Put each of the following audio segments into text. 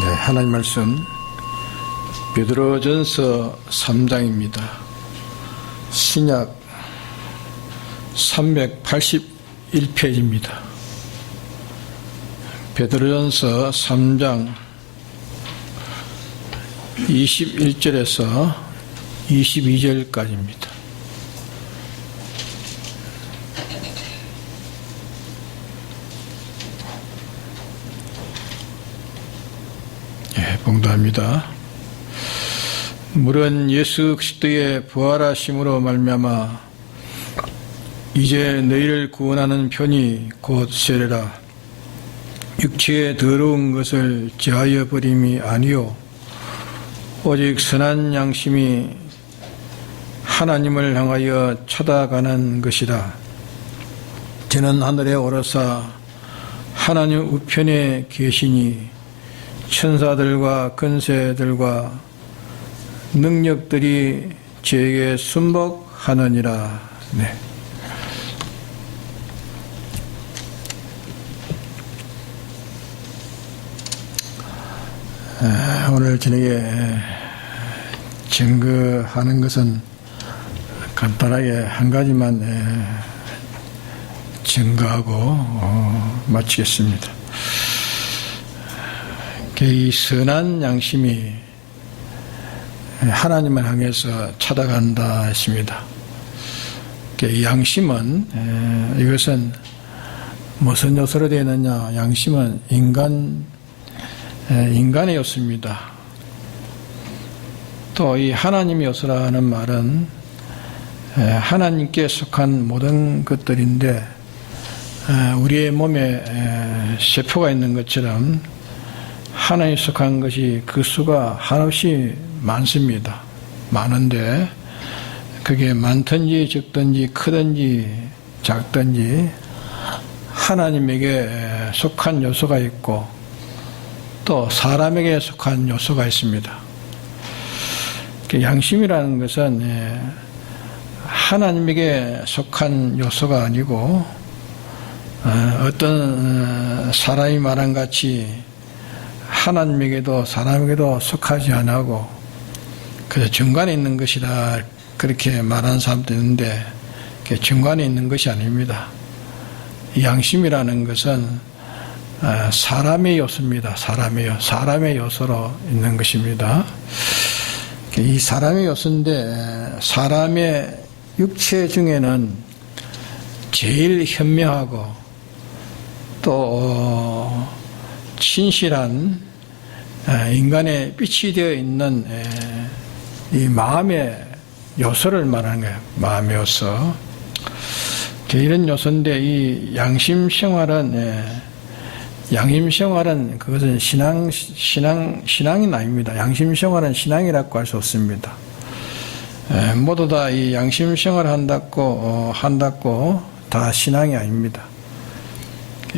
네, 하나님 말씀 베드로전서 3장입니다. 신약 381페이지입니다. 베드로전서 3장 21절에서 22절까지입니다. 봉독합니다. 물은 예수 그리스도의 부활하심으로 말미암아 이제 너희를 구원하는 편이 곧 세례라. 육체의 더러운 것을 제하여 버림이 아니요 오직 선한 양심이 하나님을 향하여 찾아가는 것이라. 저는 하늘에 오르사 하나님 우편에 계시니 천사들과 권세들과 능력들이 저에게 순복하느니라. 네. 오늘 저녁에 증거하는 것은 간단하게 한 가지만 증거하고 마치겠습니다. 이 선한 양심이 하나님을 향해서 찾아간다 했습니다. 이 양심은 이것은 무슨 요소로 되어 있느냐? 양심은 인간의 요소입니다. 또 이 하나님의 요소라는 말은 하나님께 속한 모든 것들인데 우리의 몸에 세포가 있는 것처럼 하나님에 속한 것이 그 수가 한없이 많습니다. 많은데 그게 많든지 적든지 크든지 작든지 하나님에게 속한 요소가 있고 또 사람에게 속한 요소가 있습니다. 양심이라는 것은 하나님에게 속한 요소가 아니고 어떤 사람이 말한 같이 하나님에게도 사람에게도 속하지 않고 그저 중간에 있는 것이다 그렇게 말하는 사람도 있는데 중간에 있는 것이 아닙니다. 양심이라는 것은 사람의 요소입니다. 사람의 요소로 있는 것입니다. 이 사람의 요소인데 사람의 육체 중에는 제일 현명하고 또 신실한 인간의 빛이 되어 있는 이 마음의 요소를 말하는 거예요. 마음의 요소. 이런 요소인데 이 양심 생활은 그것은 신앙이 아닙니다. 양심 생활은 신앙이라고 할 수 없습니다. 모두 다 이 양심 생활을 한다고 다 신앙이 아닙니다.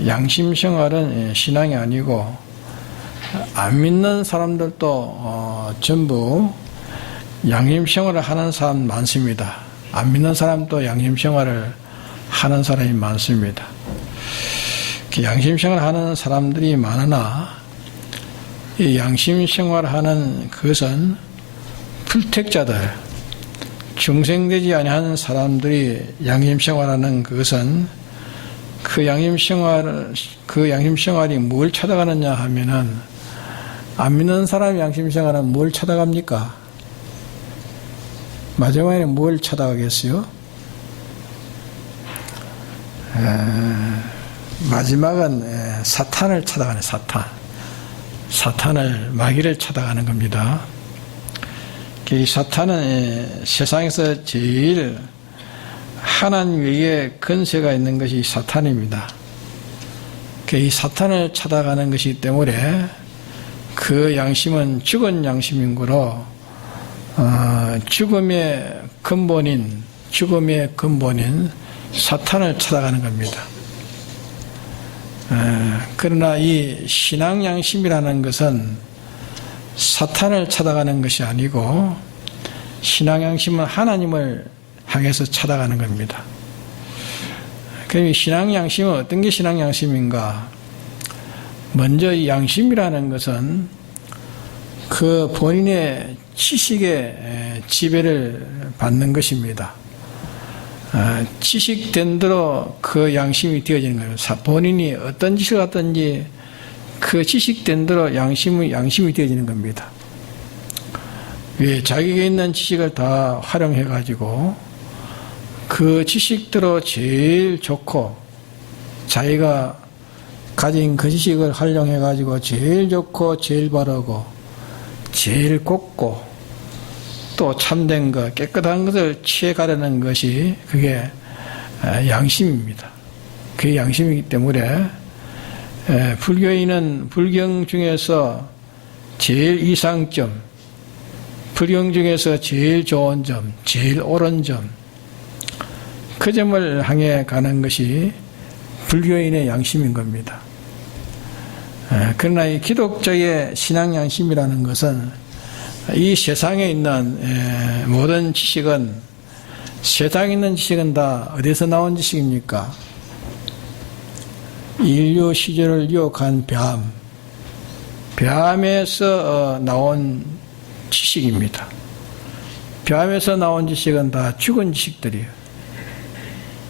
양심 생활은 신앙이 아니고 안 믿는 사람들도 전부 양심 생활을 하는 사람 많습니다. 안 믿는 사람도 양심 생활을 하는 사람이 많습니다. 양심 생활을 하는 사람들이 많으나 이 양심 생활을 하는 그것은 불택자들, 중생되지 아니하는 사람들이 양심 생활하는 그것은 그 양심 생활이 뭘 찾아가느냐 하면은 안 믿는 사람의 양심 생활은 뭘 찾아갑니까? 마지막에는 뭘 찾아가겠어요? 마지막은 사탄을 찾아가는 사탄을 마귀를 찾아가는 겁니다. 이 사탄은 세상에서 제일 하나님 외에 권세가 있는 것이 사탄입니다. 이 사탄을 찾아가는 것이기 때문에 그 양심은 죽은 양심이므로 죽음의 근본인 사탄을 찾아가는 겁니다. 그러나 이 신앙 양심이라는 것은 사탄을 찾아가는 것이 아니고 신앙 양심은 하나님을 향해서 찾아가는 겁니다. 그럼 신앙 양심은 어떤 게 신앙 양심인가? 먼저 이 양심이라는 것은 그 본인의 지식에 지배를 받는 것입니다. 지식된 대로 그 양심이 되어지는 거예요. 본인이 어떤 지식을 갖든지 그 지식된 대로 양심이 되어지는 겁니다. 왜 자기가 있는 지식을 다 활용해 가지고 그 지식대로 제일 좋고 자기가 가진 그 지식을 활용해 가지고 제일 좋고 제일 바르고 제일 곱고 또 참된 것 깨끗한 것을 취해가려는 것이 그게 양심입니다. 그게 양심이기 때문에 불교인은 불경 중에서 제일 이상점, 불경 중에서 제일 좋은 점, 제일 옳은 점, 그 점을 향해 가는 것이 불교인의 양심인 겁니다. 그러나 이 기독자의 신앙 양심이라는 것은 이 세상에 있는 모든 지식은, 세상에 있는 지식은 다 어디서 나온 지식입니까? 인류 시절을 유혹한 뱀에서 나온 지식입니다. 뱀에서 나온 지식은 다 죽은 지식들이에요.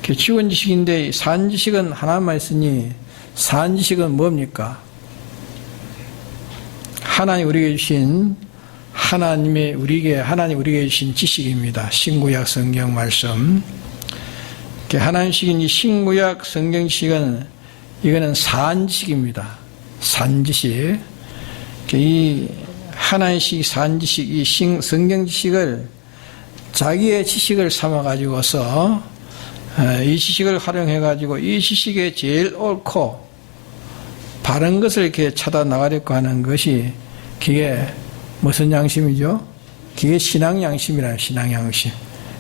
죽은 지식인데 산 지식은 하나만 있으니 산 지식은 뭡니까? 하나님 우리에게 주신 하나님 우리에게 주신 지식입니다. 신구약 성경 말씀. 하나님식인 이 신구약 성경 지식은 이거는 산 지식입니다. 산 지식. 이 하나님식 산 지식, 이 성경 지식을 자기의 지식을 삼아 가지고서 이 지식을 활용해 가지고 이 지식에 제일 옳고 바른 것을 이렇게 찾아 나가려고 하는 것이 그게 무슨 양심이죠? 그게 신앙 양심이라는 신앙 양심.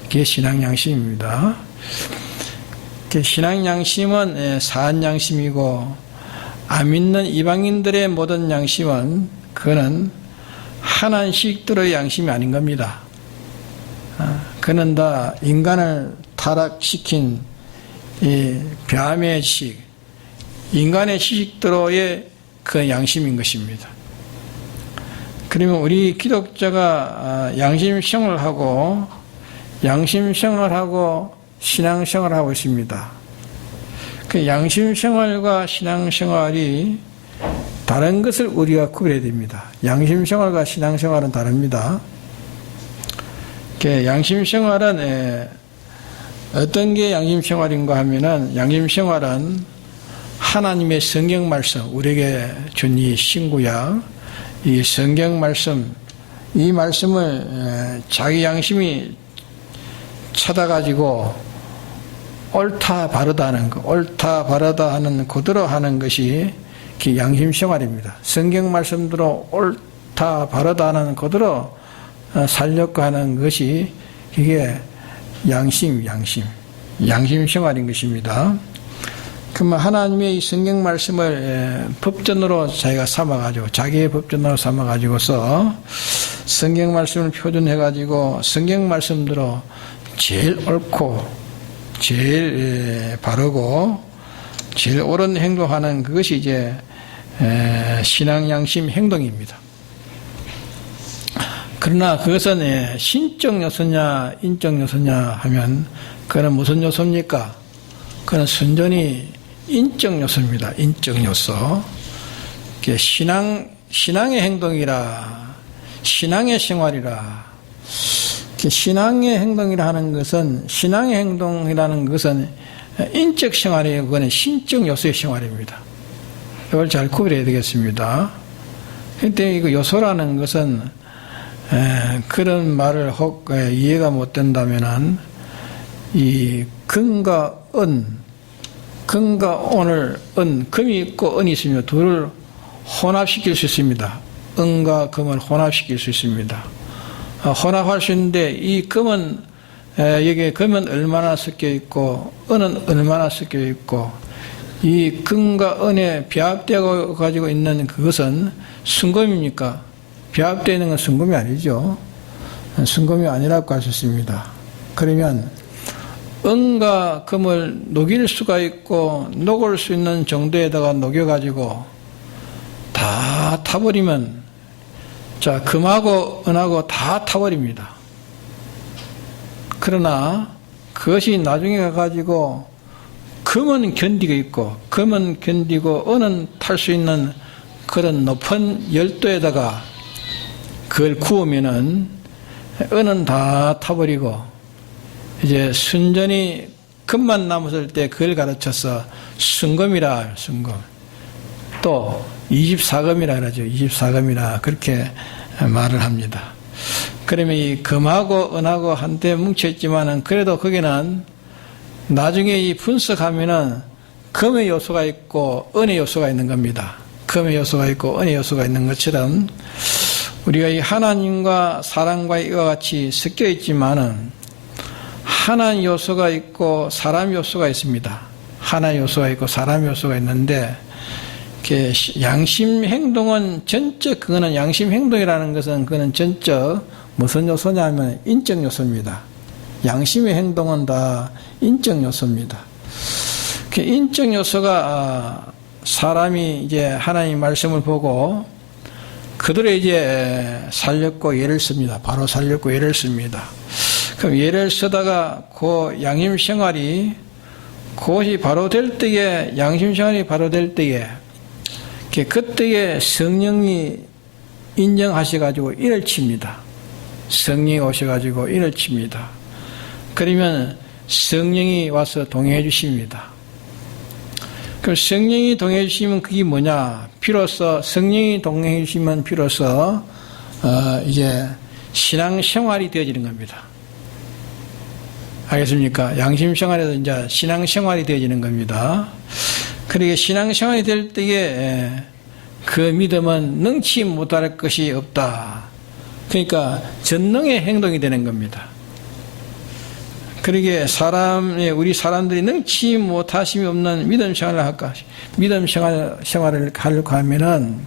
그게 신앙 양심입니다. 신앙 양심은 사한 양심이고 안 믿는 이방인들의 모든 양심은 그거는 하나님식대로의 양심이 아닌 겁니다. 그는 다 인간을 타락시킨 이 뱀의 지식, 인간의 지식대로의 그 양심인 것입니다. 그러면 우리 기독자가 양심생활을 하고 신앙생활을 하고 있습니다. 그 양심생활과 신앙생활이 다른 것을 우리가 구별해야 됩니다. 양심생활과 신앙생활은 다릅니다. 양심생활은 어떤 게 양심생활인가 하면은 양심생활은 하나님의 성경 말씀, 우리에게 준 이 신구약, 이 성경 말씀, 이 말씀을 자기 양심이 찾아가지고 옳다 바르다 하는 것, 옳다 바르다 하는 그대로 하는 것이 그 양심생활입니다. 성경 말씀대로 옳다 바르다 하는 그대로 살려고 하는 것이 이게 양심생활인 것입니다. 그러면 하나님의 이 성경 말씀을 법전으로 자기가 삼아가지고 자기의 법전으로 삼아가지고서 성경 말씀을 표준해가지고 성경 말씀대로 제일 옳고 제일 바르고 제일 옳은 행동하는 그것이 이제 신앙 양심 행동입니다. 그러나 그것은 신적 요소냐 인적 요소냐 하면 그는 무슨 요소입니까? 그는 순전히 인적 요소입니다. 인적 요소. 신앙의 행동이라, 신앙의 생활이라. 신앙의 행동이라 하는 것은, 신앙의 행동이라는 것은 인적 생활이고, 그거는 신적 요소의 생활입니다. 이걸 잘 구별해야 되겠습니다. 그런데 이거 요소라는 것은, 그런 말을 혹 이해가 못 된다면은, 이 금과 은을 금이 있고 은이 있으면 둘을 혼합시킬 수 있습니다. 은과 금을 혼합시킬 수 있습니다. 혼합할 수 있는데 이 금은 여기에 금은 얼마나 섞여 있고 은은 얼마나 섞여 있고 이 금과 은에 배합되어 가지고 있는 그것은 순금입니까? 배합되어 있는 건 순금이 아니죠. 순금이 아니라고 할 수 있습니다. 그러면 은과 금을 녹일 수가 있고 녹을 수 있는 정도에다가 녹여가지고 다 타버리면 자, 금하고 은하고 다 타버립니다. 그러나 그것이 나중에 가가지고 금은 견디고 있고, 금은 견디고, 은은 탈 수 있는 그런 높은 열도에다가 그걸 구우면은 은은 다 타버리고, 이제 순전히 금만 남았을 때 그걸 가르쳐서 순금이라, 순금. 또 24금이라 그러죠. 24금이라 그렇게 말을 합니다. 그러면 이 금하고 은하고 한때 뭉쳐있지만은 그래도 거기는 나중에 이 분석하면은 금의 요소가 있고 은의 요소가 있는 겁니다. 금의 요소가 있고 은의 요소가 있는 것처럼 우리가 이 하나님과 사람과 이와 같이 섞여 있지만은 하나님 요소가 있고 사람 요소가 있습니다. 하나님 요소가 있고 사람 요소가 있는데 양심 행동은 전적, 그거는 양심 행동이라는 것은 그거는 전적 무슨 요소냐면 인적 요소입니다. 양심의 행동은 다 인적 요소입니다. 그 인적 요소가 사람이 이제 하나님 말씀을 보고 그대로 이제 살렸고 예를 씁니다. 바로 살렸고 예를 씁니다. 그럼 예를 쓰다가 그 양심 생활이 그것이 바로 될 때에 양심 생활이 바로 될 때에 그때에 성령이 인정하셔가지고 일을 칩니다. 성령이 오셔가지고 일을 칩니다. 그러면 성령이 와서 동행해 주십니다. 그럼 성령이 동행해 주시면 그게 뭐냐? 비로소 성령이 동행해 주시면 비로소 이제 신앙 생활이 되어지는 겁니다. 알겠습니까? 양심 생활에서 이제 신앙 생활이 되어지는 겁니다. 그러게 신앙 생활이 될 때에 그 믿음은 능치 못할 것이 없다. 그러니까 전능의 행동이 되는 겁니다. 그러게 우리 사람들이 능치 못하심이 없는 믿음 생활을 할까? 믿음 생활을 하려고 하면은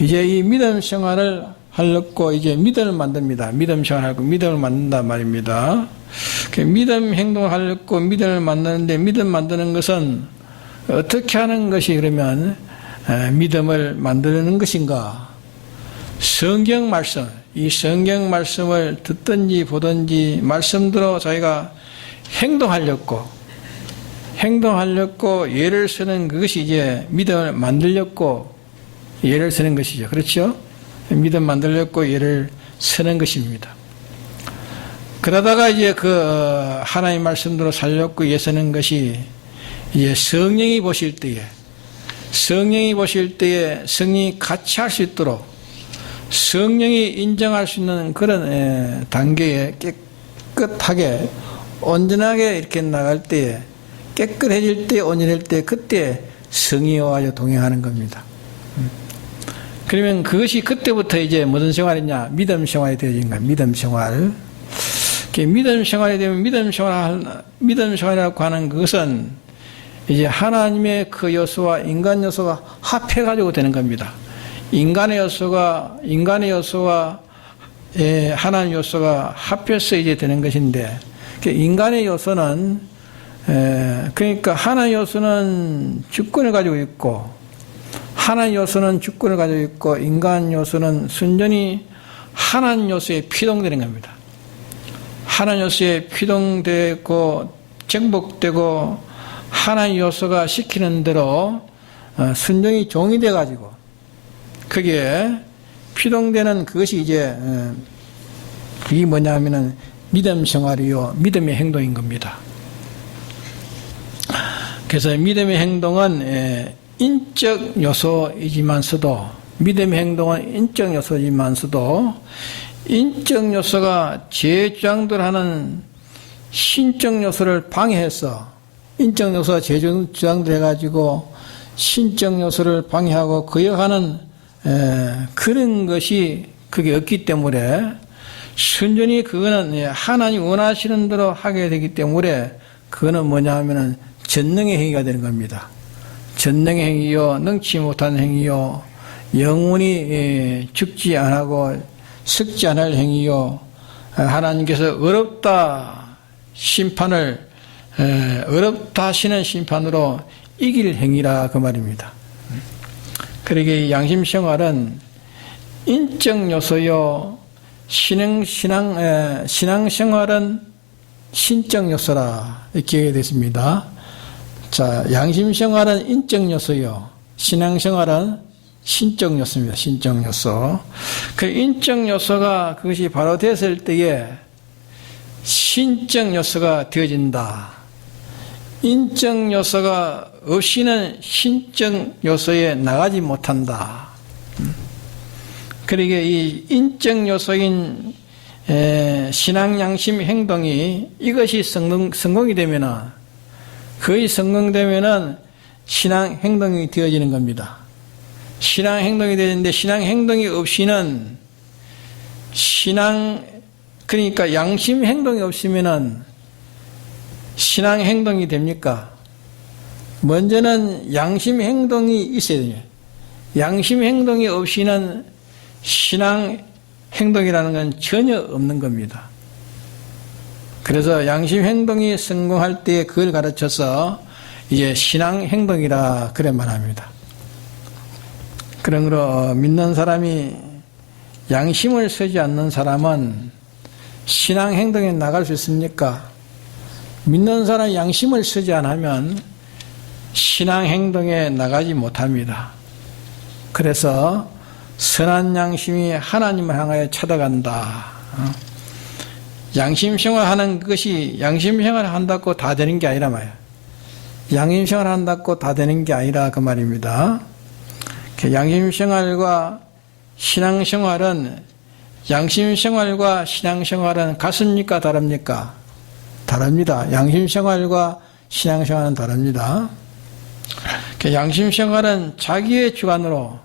이제 이 믿음 생활을 하려고 이제 믿음을 만듭니다. 믿음 생활하고 믿음을 만든단 말입니다. 믿음 행동을 하려고 믿음을 만드는데 믿음 만드는 것은 어떻게 하는 것이 그러면 믿음을 만드는 것인가? 성경 말씀, 이 성경 말씀을 듣든지 보든지 말씀대로 자기가 행동하려고 예를 쓰는 그것이 이제 믿음을 만들려고 예를 쓰는 것이죠. 그렇죠? 믿음 만들려고 예를 쓰는 것입니다. 그러다가 이제 그 하나님 말씀대로 살려고 예 쓰는 것이 이제 성령이 보실 때에 성령이 같이 할 수 있도록 성령이 인정할 수 있는 그런 단계에 깨끗하게 온전하게 이렇게 나갈 때에 깨끗해질 때 온전할 때 그때 성령이 와서 동행하는 겁니다. 그러면 그것이 그때부터 이제 무슨 생활이냐? 믿음 생활이 되어진 거야. 믿음 생활. 믿음 생활이 되면 믿음 생활이라고 하는 그것은 이제 하나님의 그 요소와 인간 요소가 합해가지고 되는 겁니다. 인간의 요소와 하나님 요소가 합해서 이제 되는 것인데, 인간의 요소는, 그러니까 하나님 요소는 주권을 가지고 있고, 하나님 요소는 주권을 가지고 있고, 인간 요소는 순전히 하나님 요소에 피동되는 겁니다. 하나님 요소에 피동되고, 정복되고, 하나님 요소가 시키는 대로 순전히 종이 돼가지고 그게 피동되는 그것이 이제 이게 뭐냐 하면은 믿음 생활이요 믿음의 행동인 겁니다. 그래서 믿음의 행동은 인적 요소이지만서도 믿음의 행동은 인적 요소이지만서도 인적 요소가 제 주장들 하는 신적 요소를 방해해서 인적 요소가 제 주장들 해가지고 신적 요소를 방해하고 거역하는 그런 것이 그게 없기 때문에 순전히 그거는 하나님 원하시는 대로 하게 되기 때문에 그거는 뭐냐 하면은 전능의 행위가 되는 겁니다. 전능의 행위요, 능치 못한 행위요, 영원히 죽지 않고 썩지 않을 행위요, 하나님께서 어렵다 하시는 심판으로 이길 행위라 그 말입니다. 그러게 양심 생활은 인적 요소요, 신앙생활은 신적 요소라 이렇게 됐습니다. 자, 양심생활은 인적 요소요, 신앙생활은 신적 요소입니다. 신적 요소. 그 인적 요소가 그것이 바로 됐을 때에 신적 요소가 되어진다. 인적 요소가 없이는 신적 요소에 나가지 못한다. 그러게 이 인적 요소인 신앙, 양심, 행동이 이것이 성공이 되면은, 거의 성공되면은 신앙, 행동이 되어지는 겁니다. 신앙, 행동이 되는데 신앙, 행동이 없이는 그러니까 양심, 행동이 없으면은 신앙, 행동이 됩니까? 먼저는 양심, 행동이 있어야 돼요. 양심, 행동이 없이는 신앙, 행동이라는 건 전혀 없는 겁니다. 그래서 양심, 행동이 성공할 때 그걸 가르쳐서 이제 신앙, 행동이라 그래 말합니다. 그러므로 믿는 사람이 양심을 쓰지 않는 사람은 신앙, 행동에 나갈 수 있습니까? 믿는 사람이 양심을 쓰지 않으면 신앙, 행동에 나가지 못합니다. 그래서 선한 양심이 하나님을 향하여 찾아간다. 양심생활 하는 것이 양심생활 한다고 다 되는 게 아니라 말이야. 양심생활 한다고 다 되는 게 아니라 그 말입니다. 양심생활과 신앙생활은, 양심생활과 신앙생활은 같습니까? 다릅니까? 다릅니다. 양심생활과 신앙생활은 다릅니다. 양심생활은 자기의 주관으로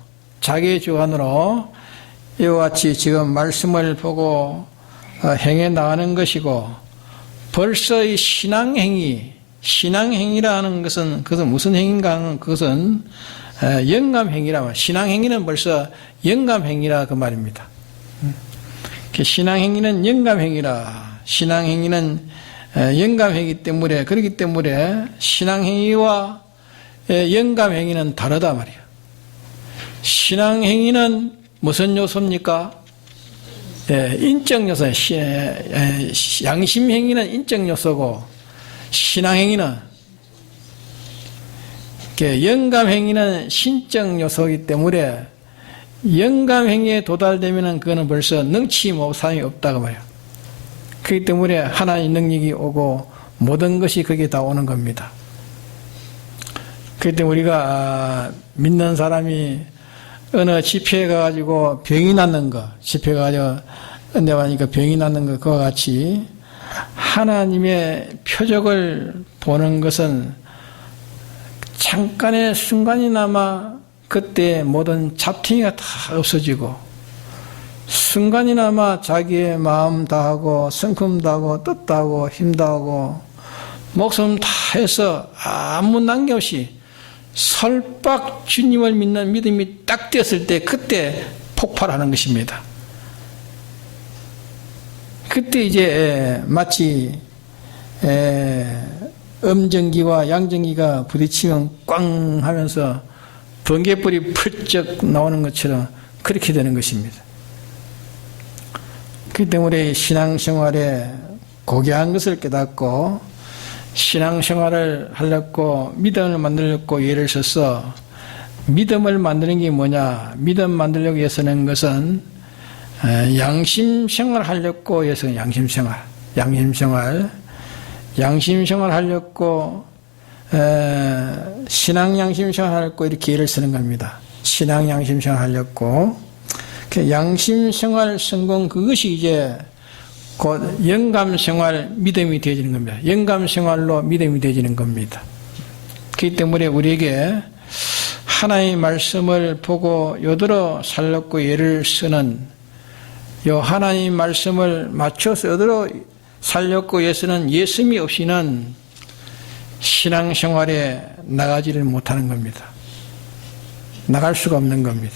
이와 같이 지금 말씀을 보고 행해 나가는 것이고, 벌써 이 신앙행위라는 것은 무슨 행위인가 하는 그것은 영감행위라. 신앙행위는 벌써 영감행위라 그 말입니다. 신앙행위는 영감행위라. 신앙행위는 영감행위 때문에, 그렇기 때문에 신앙행위와 영감행위는 다르다 말이야. 신앙행위는 무슨 요소입니까? 인적 요소. 양심행위는 인적 요소고, 신앙행위는, 영감행위는 신적 요소이기 때문에 영감행위에 도달되면 그거는 벌써 능치 못함이 없다고 말이야. 그렇기 때문에 하나님의 능력이 오고 모든 것이 거기에 다 오는 겁니다. 그렇기 때문에 우리가 믿는 사람이 어느 집회에 가가지고 병이 낫는 거, 집회 가가지고 은혜 받으니까 병이 낫는 거, 그와 같이 하나님의 표적을 보는 것은 잠깐의 순간이나마 그때 모든 잡탱이가 다 없어지고, 순간이나마 자기의 마음 다하고 성품 다하고 뜻 다하고 힘 다하고 목숨 다해서 아무 남김없이 설박 주님을 믿는 믿음이 딱 되었을 때 그때 폭발하는 것입니다. 그때 이제 마치 음전기와 양전기가 부딪히면 꽝 하면서 번개불이 펄쩍 나오는 것처럼 그렇게 되는 것입니다. 그렇기 때문에 신앙생활에 고귀한 것을 깨닫고 신앙생활을 하려고 믿음을 만들려고 예를 써서, 믿음을 만드는 게 뭐냐? 믿음 만들려고 애쓰는 것은 양심생활 하려고 애쓰는 양심생활 하려고 신앙 양심생활 하려고 이렇게 예를 쓰는 겁니다. 신앙 양심생활 하려고 양심생활 성공, 그것이 이제 곧 영감생활 믿음이 되어지는 겁니다. 영감생활로 믿음이 되어지는 겁니다. 그렇기 때문에 우리에게 하나님의 말씀을 보고 요대로 살려고 예를 쓰는, 요 하나님의 말씀을 맞춰서 요대로 살려고 예쓰는 예씀이 없이는 신앙생활에 나가지를 못하는 겁니다. 나갈 수가 없는 겁니다.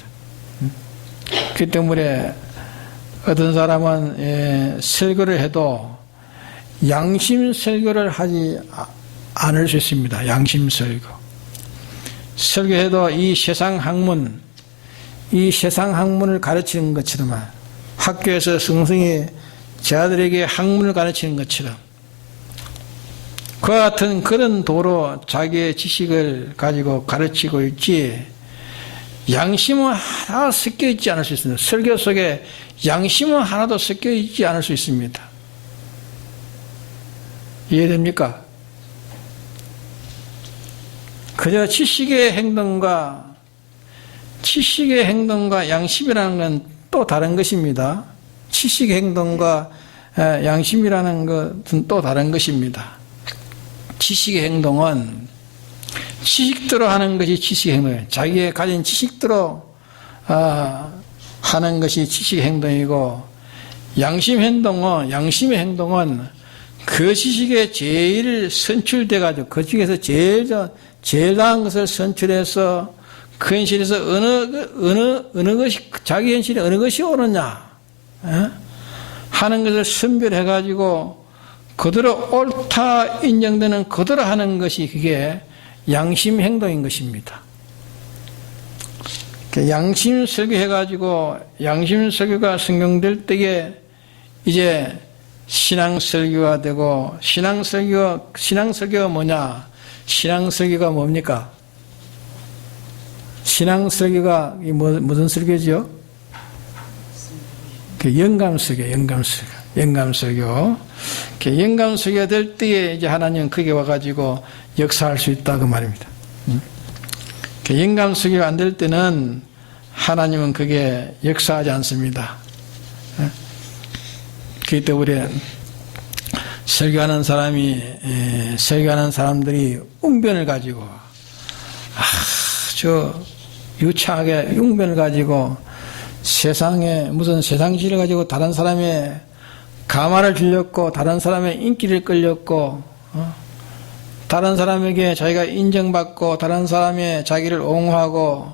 그렇기 때문에 어떤 사람은 설교를 해도 양심 설교를 하지 않을 수 있습니다. 양심 설교. 설교해도 이 세상 학문, 이 세상 학문을 가르치는 것처럼 학교에서 성성이 제 아들에게 학문을 가르치는 것처럼 그와 같은 그런 도로 자기의 지식을 가지고 가르치고 있지 양심은 하나 섞여 있지 않을 수 있습니다. 설교 속에 양심은 하나도 섞여 있지 않을 수 있습니다. 이해됩니까? 그저 지식의 행동과 양심이라는 건 또 다른 것입니다. 지식의 행동과 양심이라는 것은 또 다른 것입니다. 지식의 행동은 지식대로 하는 것이 지식의 행동이에요. 자기의 가진 지식대로 하는 것이 지식의 행동이고 양심의 행동은 그 지식에 제일 선출돼 가지고 그 중에서 제일 나은 것을 선출해서 그 현실에서 어느 것이 자기 현실에 어느 것이 옳으냐 하는 것을 선별해 가지고 그대로 옳다 인정되는 그대로 하는 것이 그게 양심 행동인 것입니다. 양심 설교해 가지고 양심 설교가 성경될 때에 이제 신앙 설교가 되고 신앙 설교가 뭐냐? 신앙 설교가 뭡니까? 신앙 설교가 무슨 설교죠? 영감 설교가 될 때에 이제 하나님은 거기에 와가지고 역사할 수 있다 그 말입니다. 영감 설교가 안 될 때는 하나님은 그게 역사하지 않습니다. 그렇기 때문에 설교하는 사람들이 웅변을 가지고 아주 유창하게 웅변을 가지고 세상에 무슨 세상지를 가지고 다른 사람의 가마를 들렸고 다른 사람의 인기를 끌렸고 다른 사람에게 자기가 인정받고 다른 사람의 자기를 옹호하고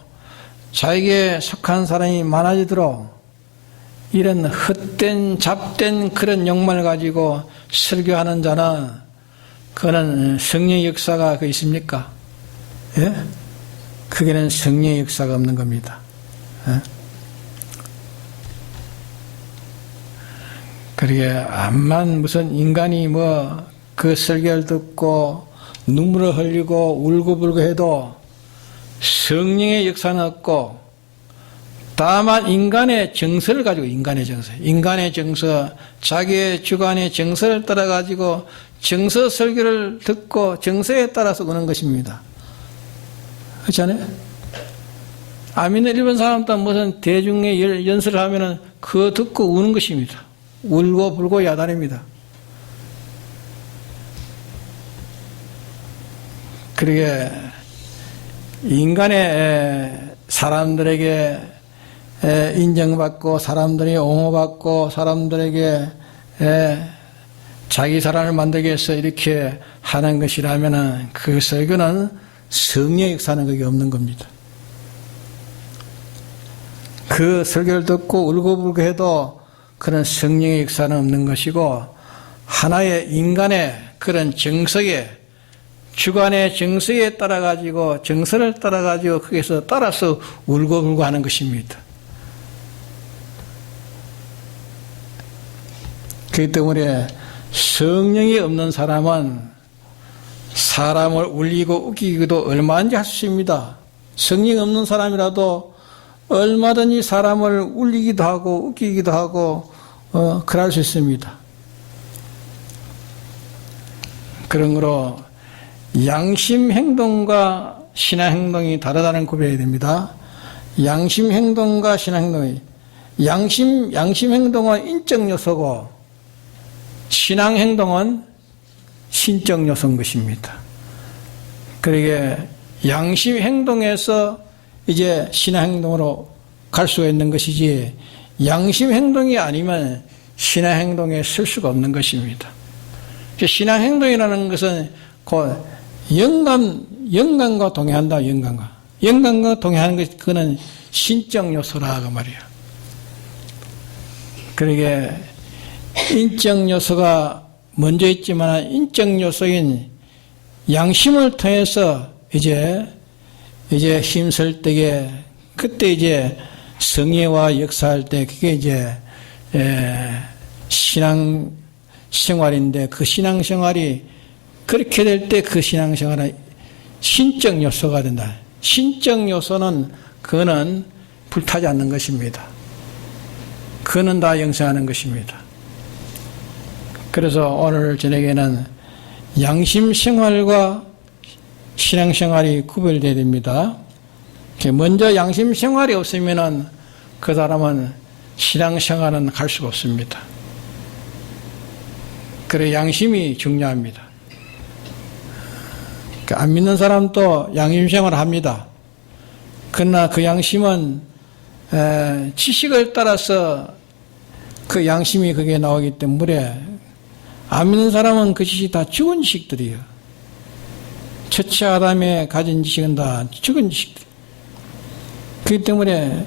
자기에 속한 사람이 많아지도록 이런 헛된 잡된 그런 욕망을 가지고 설교하는 자는 그거는 성령의 역사가 있습니까? 예? 그게는 성령의 역사가 없는 겁니다. 예? 그러게 암만 무슨 인간이 그 설교를 듣고 눈물을 흘리고 울고불고 해도 성령의 역사는 없고 다만 인간의 정서를 가지고 인간의 정서 자기의 주관의 정서를 따라 가지고 정서 설교를 듣고 정서에 따라서 오는 것입니다. 그렇지 않아요? 아미는 일본 사람도 무슨 대중의 연설을 하면은 그거 듣고 우는 것입니다. 울고 불고 야단입니다. 그러게 인간의 사람들에게 인정받고 사람들이 옹호받고 사람들에게 자기 사람을 만들기 위해서 이렇게 하는 것이라면은 그 설교는 성령의 역사는 그게 없는 겁니다. 그 설교를 듣고 울고불고 해도 그런 성령의 역사는 없는 것이고 하나의 인간의 그런 정서에 주관의 정서에 따라 가지고 정서를 따라 가지고 거기서 따라서 울고불고 하는 것입니다. 그렇기 때문에 성령이 없는 사람은 사람을 울리고 웃기기도 얼마든지 할 수 있습니다. 성령이 없는 사람이라도 얼마든지 사람을 울리기도 하고 웃기기도 하고 그럴 수 있습니다. 그러므로 양심 행동과 신앙 행동이 다르다는 구별이 됩니다. 양심 행동과 신앙 행동이 양심 행동은 인적 요소고 신앙 행동은 신적 요소인 것입니다. 그러게 양심 행동에서 이제 신앙 행동으로 갈 수가 있는 것이지 양심 행동이 아니면 신앙 행동에 쓸 수가 없는 것입니다. 신앙 행동이라는 것은 그 영감과 동의한다. 영감과 동의하는 것 그거는 신적 요소라 그 말이야. 그러게 인적 요소가 먼저 있지만 인적 요소인 양심을 통해서 이제 힘쓸 때에 그때 이제 성예와 역사할 때 그게 이제 신앙 생활인데 그 신앙 생활이 그렇게 될 때 그 신앙 생활은 신적 요소가 된다. 신적 요소는 그거는 불타지 않는 것입니다. 그거는 다 영생하는 것입니다. 그래서 오늘 저녁에는 양심 생활과 신앙 생활이 구별되어야 됩니다. 먼저 양심 생활이 없으면은 그 사람은 신앙 생활은 갈 수가 없습니다. 그래 양심이 중요합니다. 안 믿는 사람도 양심 생활을 합니다. 그러나 그 양심은 지식을 따라서 그 양심이 그게 나오기 때문에 안 믿는 사람은 그 지식이 다 죽은 지식들이에요. 첫째 아담에 가진 지식은 다 죽은 지식들. 그렇기 때문에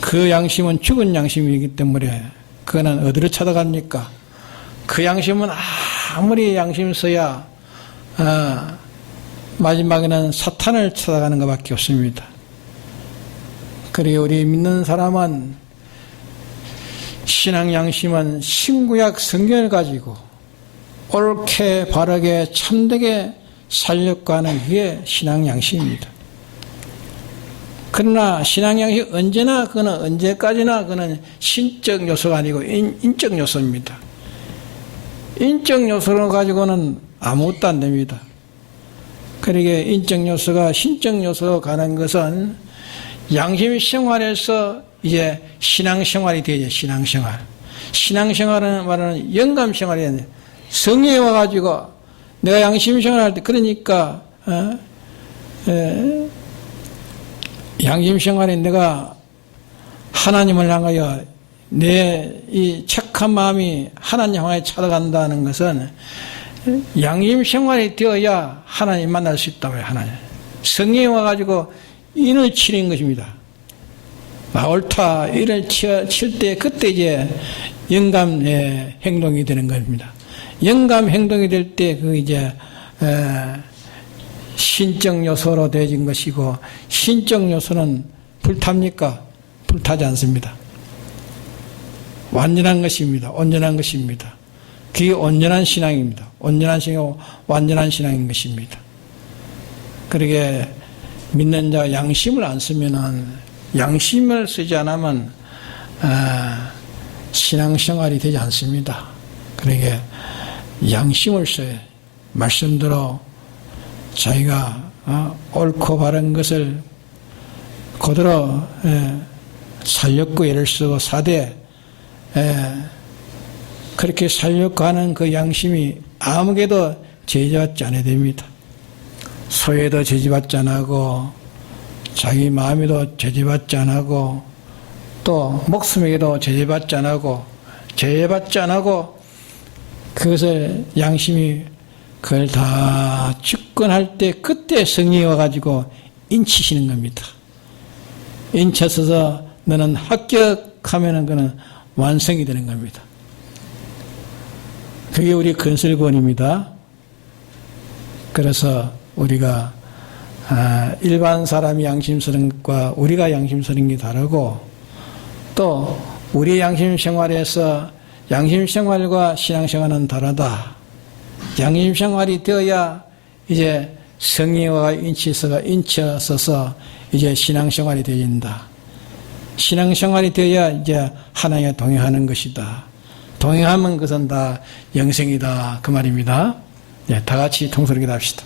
그 양심은 죽은 양심이기 때문에 그거는 어디로 찾아갑니까? 그 양심은 아무리 양심을 써야 마지막에는 사탄을 찾아가는 것밖에 없습니다. 그리고 우리 믿는 사람은 신앙 양심은 신구약 성경을 가지고 옳게 바르게 참되게 살려고 하는 그게 신앙 양심입니다. 그러나 신앙 양심 언제나 그거는 언제까지나 그거는 신적 요소가 아니고 인적 요소입니다. 인적 요소를 가지고는 아무것도 안 됩니다. 그러게 인적 요소가 신적 요소로 가는 것은 양심 생활에서 이제 신앙 생활이 되죠. 신앙 생활. 신앙 생활은 말하는 영감 생활이 되는데 성령에 와가지고 내가 양심 생활할 때 그러니까 양심 생활에 내가 하나님을 향하여 내 이 착한 마음이 하나님 향하여 찾아간다는 것은 양심 생활이 되어야 하나님 만날 수 있다고요. 하나님 성령에 와가지고 인을 치는 것입니다. 옳다 인을 칠 때 그때 이제 영감의 행동이 되는 겁니다. 영감 행동이 될 때 그 이제 신적 요소로 되어진 것이고 신적 요소는 불탑니까? 불타지 않습니다. 완전한 것입니다. 온전한 것입니다. 그게 온전한 신앙입니다. 온전한 신앙이고 완전한 신앙인 것입니다. 그러게 믿는 자 양심을 안 쓰면은 양심을 쓰지 않으면 신앙생활이 되지 않습니다. 그러게 양심을 써야 말씀대로 자기가 옳고 바른 것을 그대로 살려고 애를 쓰고 사되 그렇게 살려고 하는 그 양심이 아무개도 제지받지 않아야 됩니다. 소에도 제지받지 않고 자기 마음에도 제지받지 않고 또 목숨에게도 제지받지 않고 제재받지 않고 그것을 양심이 그걸 다 집권할 때 그때 성령이 와가지고 인치시는 겁니다. 인쳐서 너는 합격하면은 그는 완성이 되는 겁니다. 그게 우리 건설권입니다. 그래서 우리가 일반 사람이 양심 쓰는 것과 우리가 양심 쓰는 게 다르고 또 우리 양심 생활에서 양심 생활과 신앙 생활은 다르다. 양심 생활이 되어야 이제 성령과 인쳐서서 이제 신앙 생활이 되어진다. 신앙 생활이 되어야 이제 하나님과 동행하는 것이다. 동행하면 그것은 다 영생이다. 그 말입니다. 네, 다 같이 통솔하게 합시다.